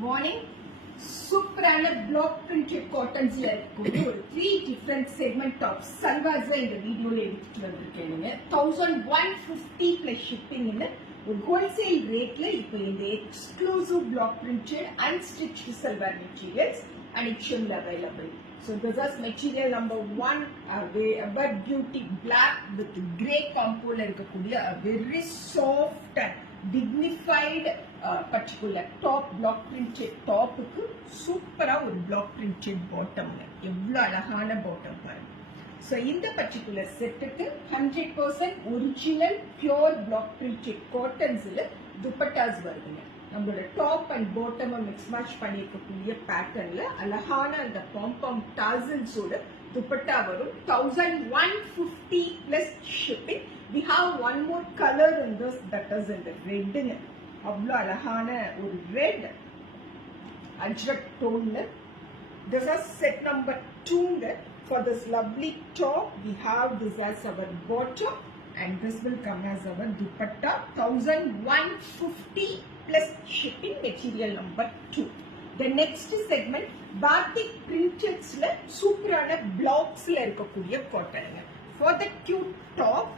Morning. சூப்பரான black printed காட்டன்ஸ்ல இருக்கக்கூடிய ஒரு 3 டிஃபரண்ட் செக்மெண்ட் ஆஃப் சல்வார்ஸ் இந்த வீடியோல எடுத்துட்டு வந்திருக்கேன். 1150 பிளஸ் ஷிப்பிங் ஒரு ஹோல்சேல் ரேட்ல இப்போ இந்த exclusive block printed unstitched salwar materials and it's available. So this is material number 1, Weber Beauty black with grey compo la irukkudiya a very soft and dignified particular top block printed top ku super ஒரு block printed bottom evlo alagana bottom paru. So in the particular set ku 100% original pure block printed cottons la dupattas varudunga. நம்மளோட top and bottom mix match பண்ணிருக்கக்கூடிய பேட்டர்ன்ல அழகான அந்த pompom டாசல்ஸோட துப்பட்டா வரும். 1150 plus shipping. We have one more color in this, that is in the red. அவ்வளோ அழகான ஒரு ரெட் அஜ்ரக் டோன்ல. This is set number 2. For this lovely top, we have this as our bottom and this will come as our dupatta. 1150 plus shipping. Material number 2. The next segment batik printed la superana blocks la irukkudiya cotton. For the cute top,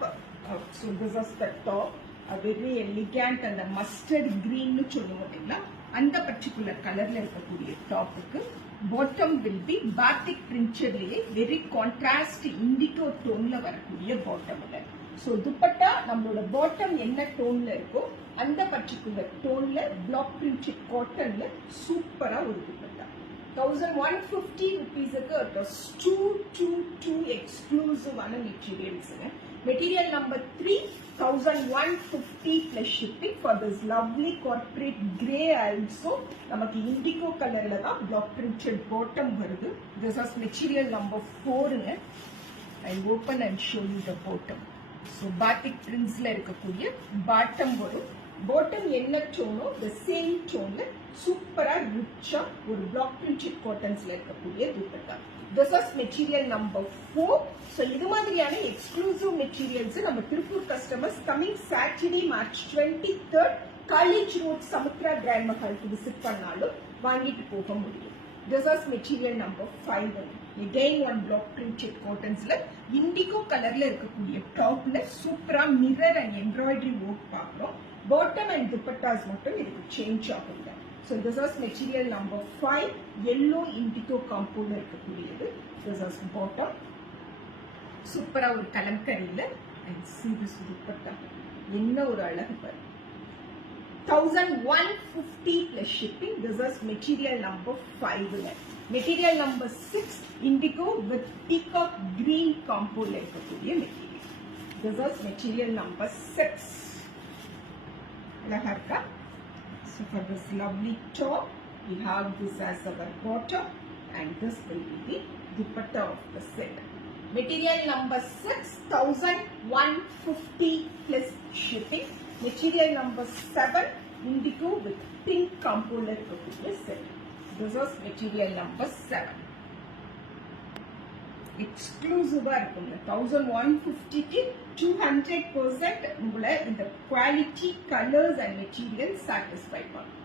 so this is the top, a very elegant and the mustard green nu solluvodilla and the particular color la irukkudiya top ku bottom will be batik printed la very contrast indigo tone la varakudiya bottom la. So dupatta நம்மளோட bottom என்ன டோன்ல இருக்கோ அந்த particular டோன்ல black printed காட்டன்ல சூப்பரா ஒரு dupatta. 1150 rupeesக்கு it was 222 exclusive ஆன materials. Material number 3, 1150 plus shipping for this lovely corporate grey. Also நமக்கு indigo கலர்ல தான் பிளாக் பிரிண்டட் பாட்டம் வருது. This is material number 4. I open and show you the bottom. So batik prints la irukkudiya bottom varum. Bottom enna tono the same tone la super rich or block printed cottons la irukkudiya dupatta. This is material number 4. So idu madriyana exclusive materials நம்ம Tiruppur customers coming Saturday March 23rd College Road Samudra Grand Mahal க்கு visit பண்ணாலும் வாங்கிட்டு போக முடியும். This is material number 5. Again one block printed cottons la indigo color la irukkudiya top la super mirror and embroidery work paakrom. Bottom and dupattas mattum idukku change agudhu. So this is material number 5, yellow indigo compo la irukkudiyadu. This is bottom super ஒரு கலம்கரியில and see this dupatta என்ன ஒரு அழகு பாரு. 1150 plus shipping. This is material number 5. Material number 6, indigo with peacock green compo la irukkudiya material. This is material number 6. Alaharka. So for this lovely top, we have this as our bottom and this will be the dupatta of the set. Material number 6, 1150 plus shipping. Material number 7, indigo with pink compo la irukkudiya set. This is material number 7. Exclusive இருக்கும். 1150 க்கு 200% உங்களை இந்த quality colors and materials satisfy பண்ணும்.